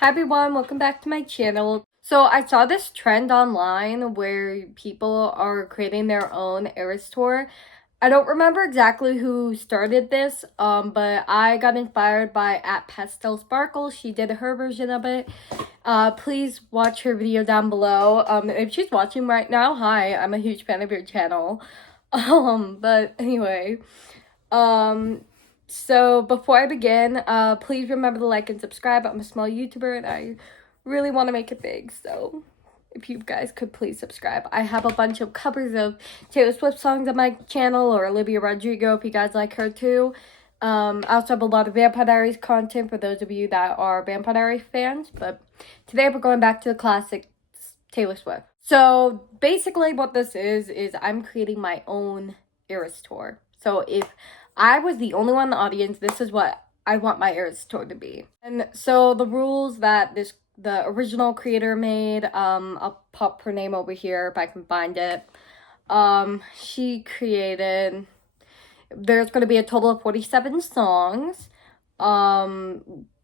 Hi everyone, welcome back to my channel. So I saw this trend online where people are creating their own Eras tour. I don't remember exactly who started this, but I got inspired by at Pastel Sparkle. She did her version of it. Please watch her video down below. If she's watching right now, hi, I'm a huge fan of your channel. But anyway, so before I begin, please remember to like and subscribe. I'm a small YouTuber and I really want to make it big, so if you guys could please subscribe. I have a bunch of covers of Taylor Swift songs on my channel, or Olivia Rodrigo if you guys like her too. I also have a lot of Vampire Diaries content for those of you that are Vampire Diaries fans, but today we're going back to the classic Taylor Swift. So basically what this is I'm creating my own Eras tour. So if I was the only one in the audience, this is what I want my Eras tour to be. And so the rules that the original creator made, I'll pop her name over here if I can find it. She created, there's going to be a total of 47 songs,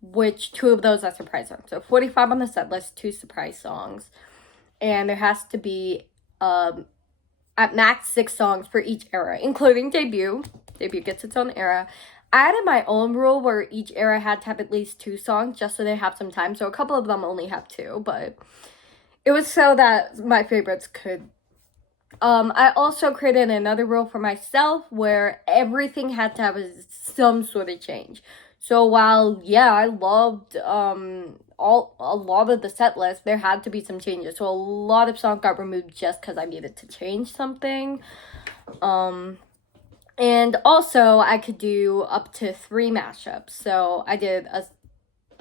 which 2 of those are surprise songs. So 45 on the set list, 2 surprise songs. And there has to be, at max 6 songs for each era, including debut. Debut gets its own era. I added my own rule where each era had to have at least 2 songs just so they have some time. So a couple of them only have 2, but it was so that my favorites could. I also created another rule for myself where everything had to have some sort of change. So while, yeah, I loved a lot of the set list, there had to be some changes. So a lot of songs got removed just because I needed to change something. And also I could do up to 3 mashups. So I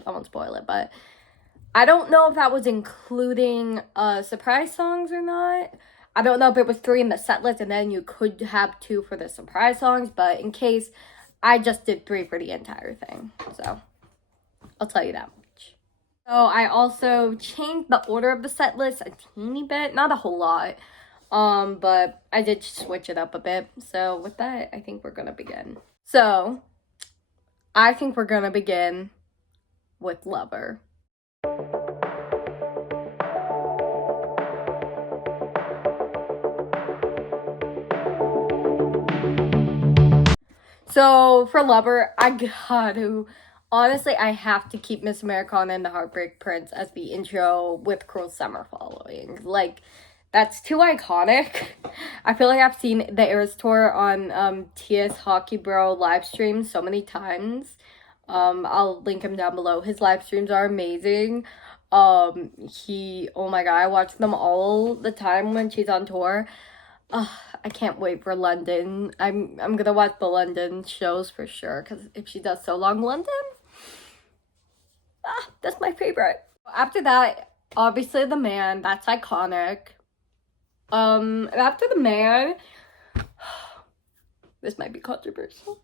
won't spoil it, but I don't know if that was including surprise songs or not. I don't know if it was 3 in the set list and then you could have 2 for the surprise songs, but in case, I just did 3 for the entire thing. So I'll tell you that much. So I also changed the order of the set list a teeny bit, not a whole lot. But I did switch it up a bit. So with that, I think we're gonna begin. So I think we're gonna begin with Lover. So for Lover, honestly, I have to keep Miss Americana and the Heartbreak Prince as the intro with Cruel Summer following. Like, that's too iconic. I feel like I've seen the Eras tour on TS Hockey Bro live streams so many times. I'll link him down below. His live streams are amazing. Oh my god, I watch them all the time when she's on tour. I can't wait for London. I'm gonna watch the London shows for sure, because if she does So Long London, that's my favorite. After that, obviously The Man, that's iconic. After The Man, this might be controversial.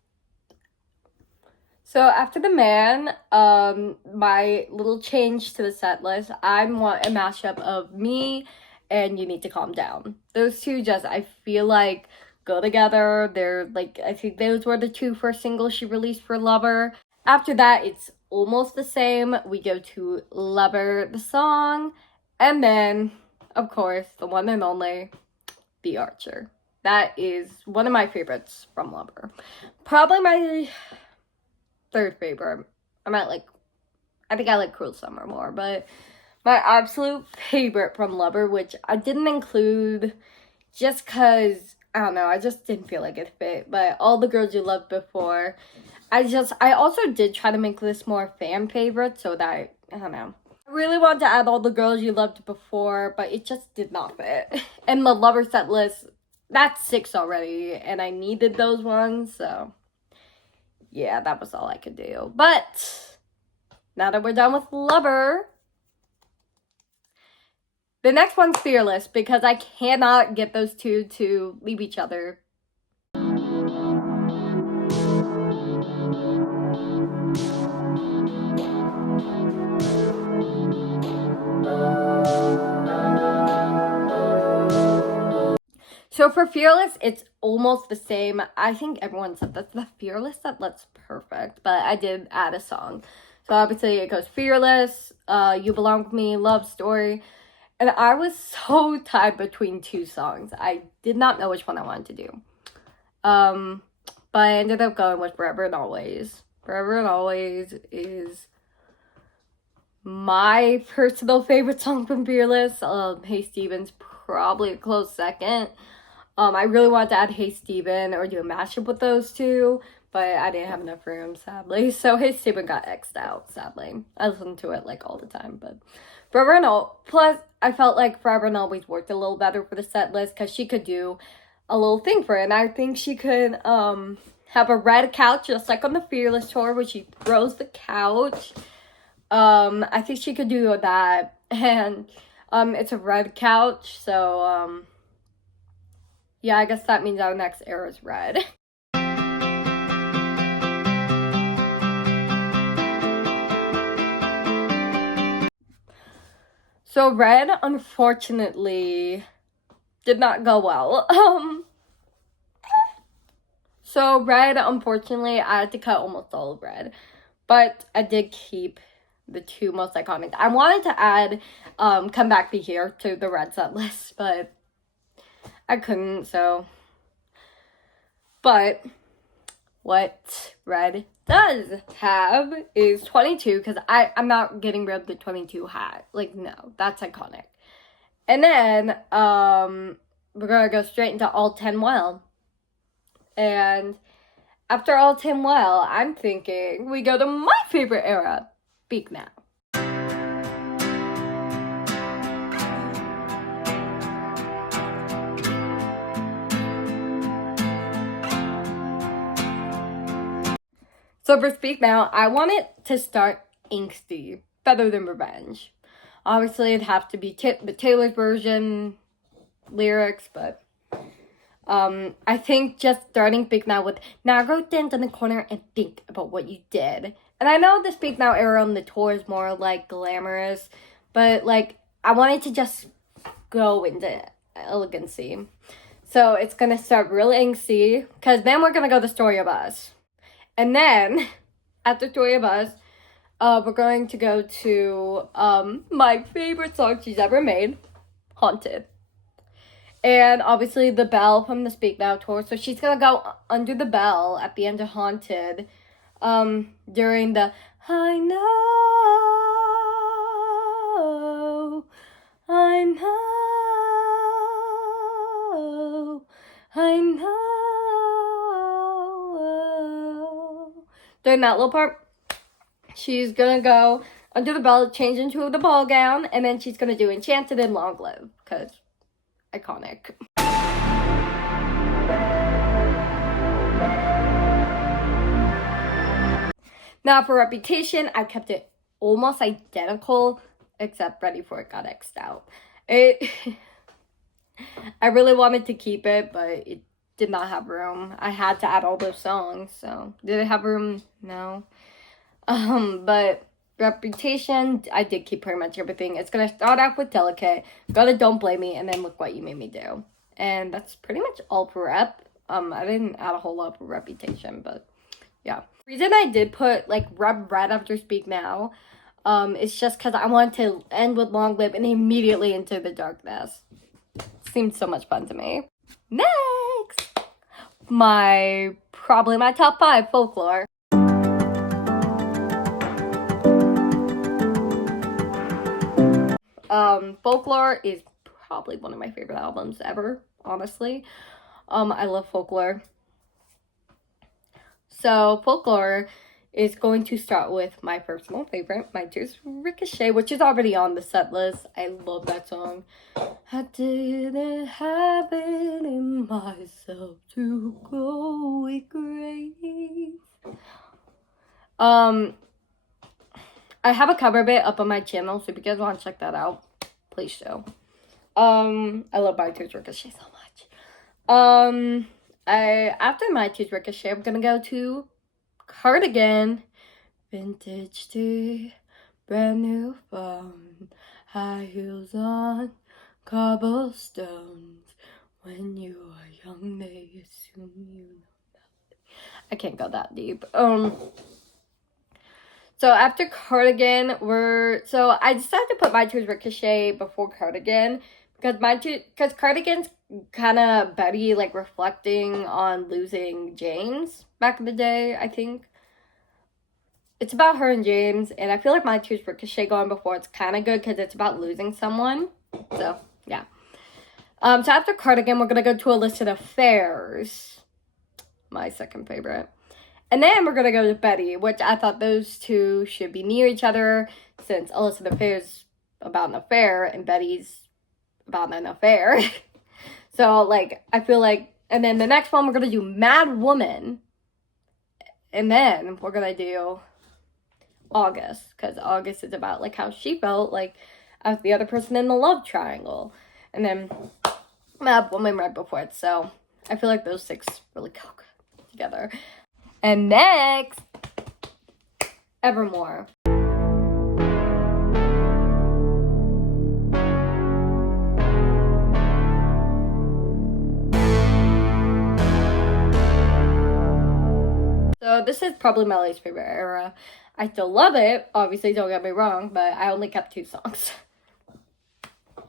So after The Man, my little change to the set list, I want a mashup of Me and You Need to Calm Down. Those two just, I feel like, go together. They're like, I think those were the 2 first singles she released for Lover. After that, it's almost the same. We go to Lover, the song, and then, of course, the one and only, The Archer. That is one of my favorites from Lover. Probably my 3rd favorite. I think I like Cruel Summer more, but my absolute favorite from Lover, which I didn't include just because, I don't know, I just didn't feel like it fit, but All the Girls You Loved Before. I also did try to make this more fan favorite so that, I don't know. I really wanted to add All the Girls You Loved Before, but it just did not fit. And the Lover set list, that's 6 already, and I needed those ones, so yeah, that was all I could do. But now that we're done with Lover, the next one's Fearless, because I cannot get those 2 to leave each other. So for Fearless, it's almost the same. I think everyone said that the Fearless set list's perfect, but I did add a song. So obviously it goes Fearless, You Belong With Me, Love Story. And I was so tied between two songs. I did not know which one I wanted to do. But I ended up going with Forever and Always. Forever and Always is my personal favorite song from Fearless. Hey Stevens, probably a close second. I really wanted to add Hey Steven or do a mashup with those two, but I didn't have enough room, sadly. So Hey Steven got X'd out, sadly. I listen to it like all the time, but Forever and Always. Plus, I felt like Forever and Always worked a little better for the set list because she could do a little thing for it. And I think she could have a red couch just like on the Fearless tour where she throws the couch. I think she could do that. And it's a red couch, so yeah, I guess that means our next era is red. So red, unfortunately, did not go well. So red, unfortunately, I had to cut almost all of red. But I did keep the two most iconic. I wanted to add Come Back Be Here to the red set list, but I couldn't, so. But what red does have is 22, because I'm not getting rid of the 22 hat. Like, no, that's iconic. And then we're gonna go straight into All 10 Well. And after All 10 Well, I'm thinking we go to my favorite era, Speak Now. So for Speak Now, I want it to start angsty, better than Revenge. Obviously, it'd have to be the Taylor's version lyrics, but I think just starting Speak Now with, now go dance in the corner and think about what you did. And I know the Speak Now era on the tour is more like glamorous, but like I wanted to just go into elegancy. So it's gonna start really angsty, because then we're gonna go the Story of Us. And then, after Story of Us, we're going to go to my favorite song she's ever made, Haunted. And obviously the bell from the Speak Now tour. So she's gonna go under the bell at the end of Haunted during the I know, I know, I know. During that little part, she's gonna go under the bell, change into the ball gown, and then she's gonna do Enchanted and Long Live, because iconic. Now for Reputation, I kept it almost identical, except Ready For It got X'd out. I really wanted to keep it, but it did not have room. I had to add all those songs, so did it have room? No. But Reputation, I did keep pretty much everything. It's gonna start off with Delicate, go to Don't Blame Me, and then Look What You Made Me Do. And that's pretty much all for Rep. I didn't add a whole lot for Reputation, but yeah. The reason I did put like Rep right after Speak Now, it's just because I wanted to end with Long Live and immediately Into the Darkness. Seemed so much fun to me. Next! Probably my top 5, Folklore. Folklore is probably one of my favorite albums ever, honestly. I love Folklore. So Folklore is going to start with my personal favorite, My Tears Ricochet, which is already on the set list. I love that song. I didn't have it in myself to go with grace. I have a cover bit up on my channel, so if you guys want to check that out, please do. I love My Tears Ricochet so much. After My Tears Ricochet, I'm gonna go to Cardigan. Vintage tea, brand new phone, high heels on, cobblestones. When you are young, they assume you know nothing. I can't go that deep. So after Cardigan, so I decided to put My Two's Ricochet before Cardigan because Cardigan's kind of Betty like reflecting on losing James back in the day. I think it's about her and James, and I feel like My Two's Ricochet going before it's kind of good because it's about losing someone. So yeah. So after Cardigan, we're gonna go to Illicit Affairs, my second favorite. And then we're going to go to Betty, which I thought those two should be near each other since Illicit Affairs about an affair and Betty's about an affair. So, like, I feel like... And then the next one, we're going to do Mad Woman. And then we're going to do August. Because August is about, like, how she felt like I was the other person in the love triangle. And then Mad Woman right before it. So, I feel like those 6 really go good together. And next, Evermore. So this is probably my least favorite era. I still love it, obviously, don't get me wrong, but I only kept 2 songs.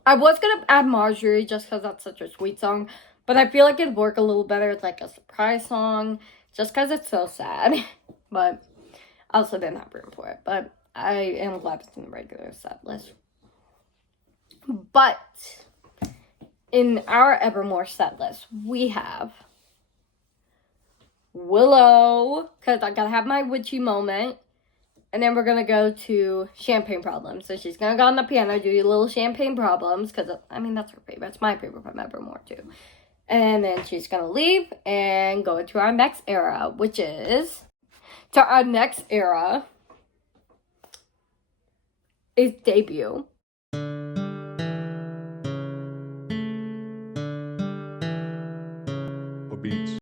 I was gonna add Marjorie just because that's such a sweet song, but I feel like it'd work a little better as like a surprise song. Just because it's so sad. But I also didn't have room for it. But I am glad it's in the regular set list. But in our Evermore set list, we have Willow. Because I gotta have my witchy moment. And then we're going to go to Champagne Problems. So she's going to go on the piano, do your little Champagne Problems. Because, I mean, that's her favorite. It's my favorite from Evermore, too. And then she's going to leave and go into our next era, which is... So our next era is Debut. Beats.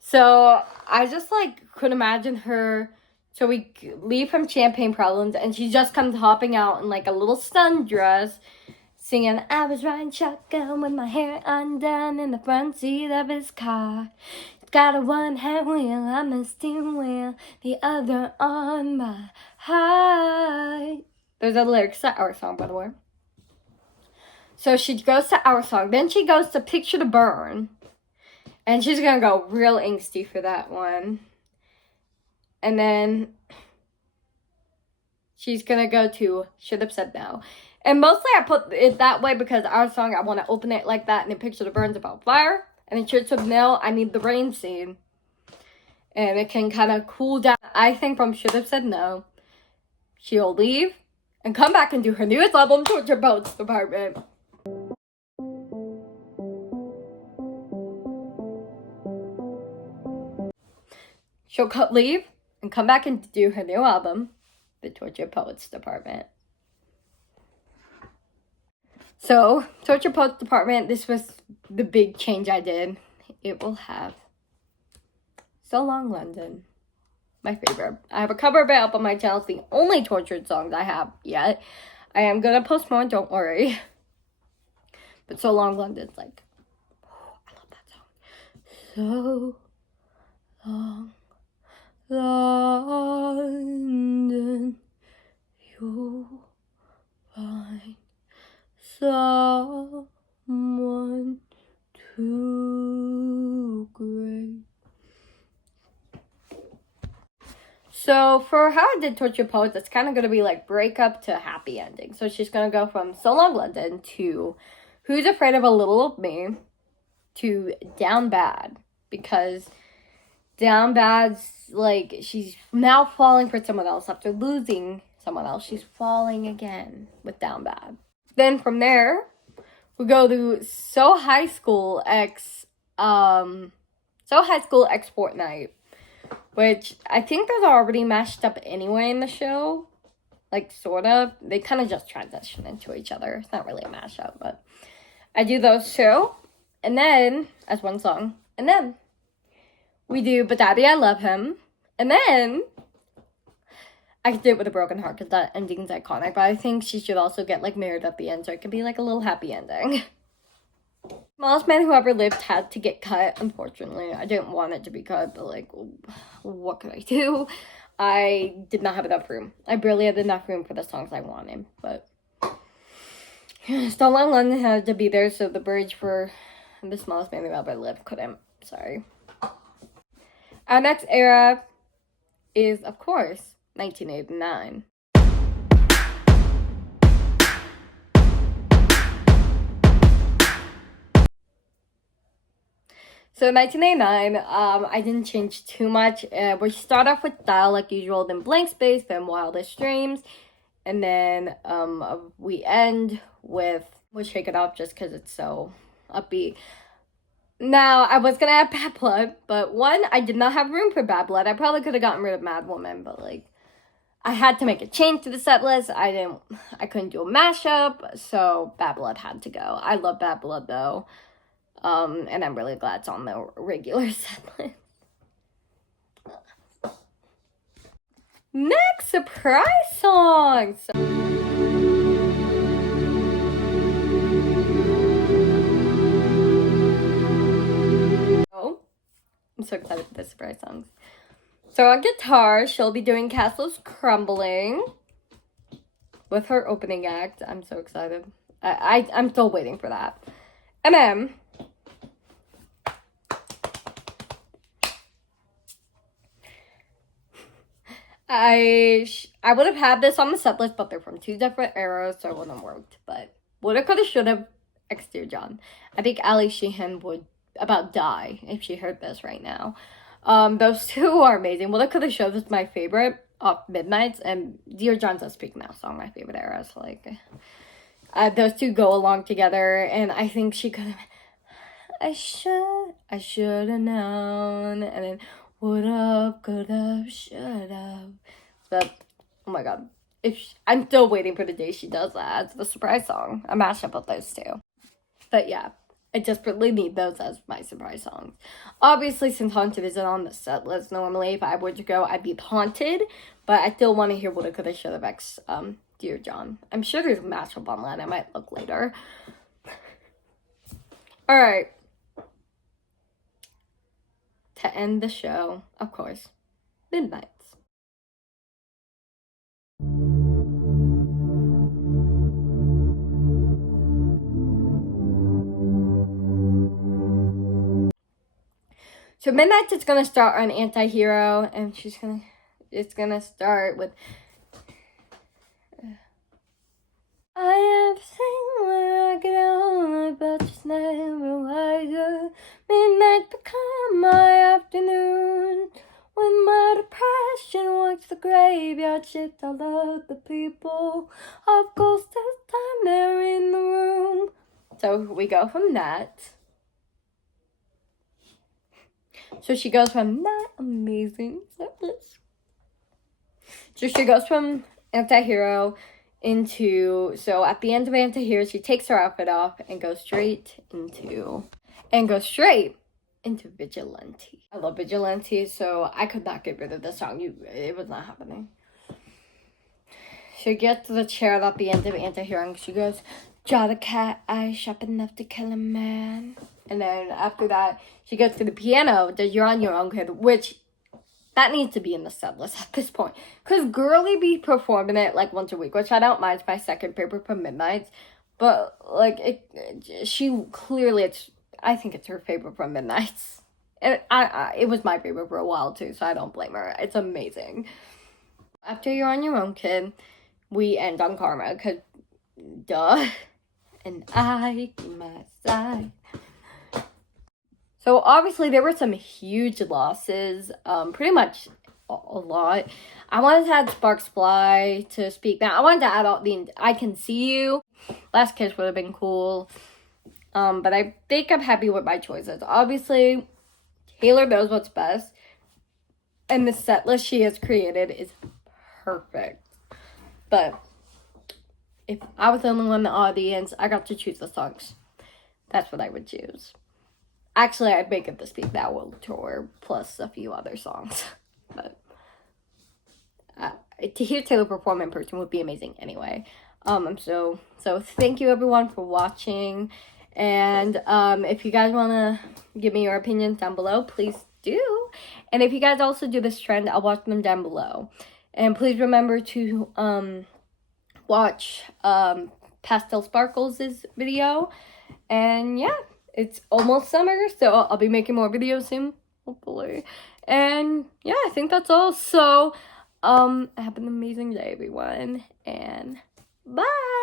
So I just, like, could imagine her... So we leave from Champagne Problems, and she just comes hopping out in, like, a little sundress, singing, I was riding shotgun with my hair undone in the front seat of his car. It's got a one-hand wheel, I'm a steering wheel, the other on my heart. Those are the lyrics to Our Song, by the way. So she goes to Our Song. Then she goes to Picture to Burn. And she's going to go real angsty for that one. And then she's going to go to Should Have Said No. And mostly I put it that way because Our Song, I want to open it like that. And then Picture the Burns about fire. And then Should Have Said No, I need the rain scene. And it can kind of cool down. I think from Should Have Said No, she'll leave and come back and do her newest album, Torture Boats Department. She'll leave and come back and do her new album, The Torture Poets Department. So, Torture Poets Department, this was the big change I did. It will have So Long London, my favorite. I have a cover of it up on my channel. It's the only tortured songs I have yet. I am going to post more, don't worry. But So Long London's like, oh, I love that song. So long. London, you'll find someone too great. So for how I did Torture Poets, it's kind of going to be like breakup to happy ending. So she's going to go from So Long London to Who's Afraid of a Little of Me to Down Bad, because Down Bad's like, she's now falling for someone else after losing someone else. She's falling again with Down Bad. Then from there, we go to So High School X Fortnite, which I think those are already mashed up anyway in the show. Like, sort of. They kind of just transition into each other. It's not really a mashup, but I do those two. And then, as one song. And then we do But Daddy, I Love Him. And then I could do it with a broken heart because that ending's iconic. But I think she should also get, like, married at the end so it could be, like, a little happy ending. Smallest Man Who Ever Lived had to get cut, unfortunately. I didn't want it to be cut, but, like, what could I do? I did not have enough room. I barely had enough room for the songs I wanted, but Stone Line London had to be there, so the bridge for the smallest band I've ever lived couldn't. Sorry. Our next era is, of course, 1989. So 1989, I didn't change too much. We start off with Dial like usual, then Blank Space, then Wildest Dreams, and then we end with we'll Shake It Off just because it's so upbeat. Now, I was gonna add Bad Blood, but one, I did not have room for Bad Blood. I probably could have gotten rid of Mad Woman, but like, I had to make a change to the set list. I couldn't do a mashup, so Bad Blood had to go. I love Bad Blood though. And I'm really glad it's on the regular set list. Next, surprise songs. Oh, I'm so excited for the surprise songs. So on guitar, she'll be doing Castles Crumbling with her opening act. I'm so excited. I'm still waiting for that. And then I would have had this on the set list, but they're from two different eras, so it wouldn't have worked. But woulda, coulda, shoulda, ex Dear John. I think Ali Sheehan would about die if she heard this right now. Those two are amazing. Woulda, coulda, shoulda is my favorite off Midnights, and Dear John's a Speak Now song, my favorite era. So like, those two go along together, and I think she could have. I should have known, and then would have, could have, should have. But oh my god, I'm still waiting for the day she does that. It's the surprise song, a mashup of those two. But yeah, I desperately need those as my surprise songs. Obviously, since Haunted isn't on the set list, normally if I were to go, I'd be Haunted. But I still want to hear Woulda, Coulda, Shoulda ex Dear John. I'm sure there's a mashup online. I might look later. All right. To end the show, of course, Midnights. So Midnights is gonna start on Anti-Hero, and it's gonna start with I have seen where I get on, but just never wiser. Midnight become my afternoon. When my depression walks the graveyard shift, I love the people. Of course, this time they're in the room. So we go from that. So she goes from that amazing setlist. So she goes from Anti-Hero into, so at the end of Anti-Hero, she takes her outfit off and goes straight into Vigilante. I love Vigilante, so I could not get rid of this song. It was not happening. She gets to the chair at the end of Anti-Hero and she goes, draw the cat eye sharp enough to kill a man. And then after that, she goes to the piano, does You're on Your Own Kid, which that needs to be in the set list at this point. Because Girly be performing it like once a week, which I don't mind. It's my second favorite from Midnights. But like, I think it's her favorite from Midnights. And it was my favorite for a while too, so I don't blame her. It's amazing. After You're on Your Own Kid, we end on Karma, because duh. And I keep my side. So obviously there were some huge losses, pretty much a lot. I wanted to add Sparks Fly to Speak Now. I wanted to add all the I Can See You. Last Kiss would have been cool. But I think I'm happy with my choices. Obviously, Taylor knows what's best. And the set list she has created is perfect. But if I was the only one in the audience, I got to choose the songs. That's what I would choose. Actually, I'd make it the Speak Now World Tour plus a few other songs. But to hear Taylor perform in person would be amazing anyway. So thank you everyone for watching. And if you guys want to give me your opinions down below, please do. And if you guys also do this trend, I'll watch them down below. And please remember to watch Pastel Sparkles' video. And yeah, it's almost summer, so I'll be making more videos soon, hopefully. And yeah, I think that's all. So have an amazing day, everyone, and bye.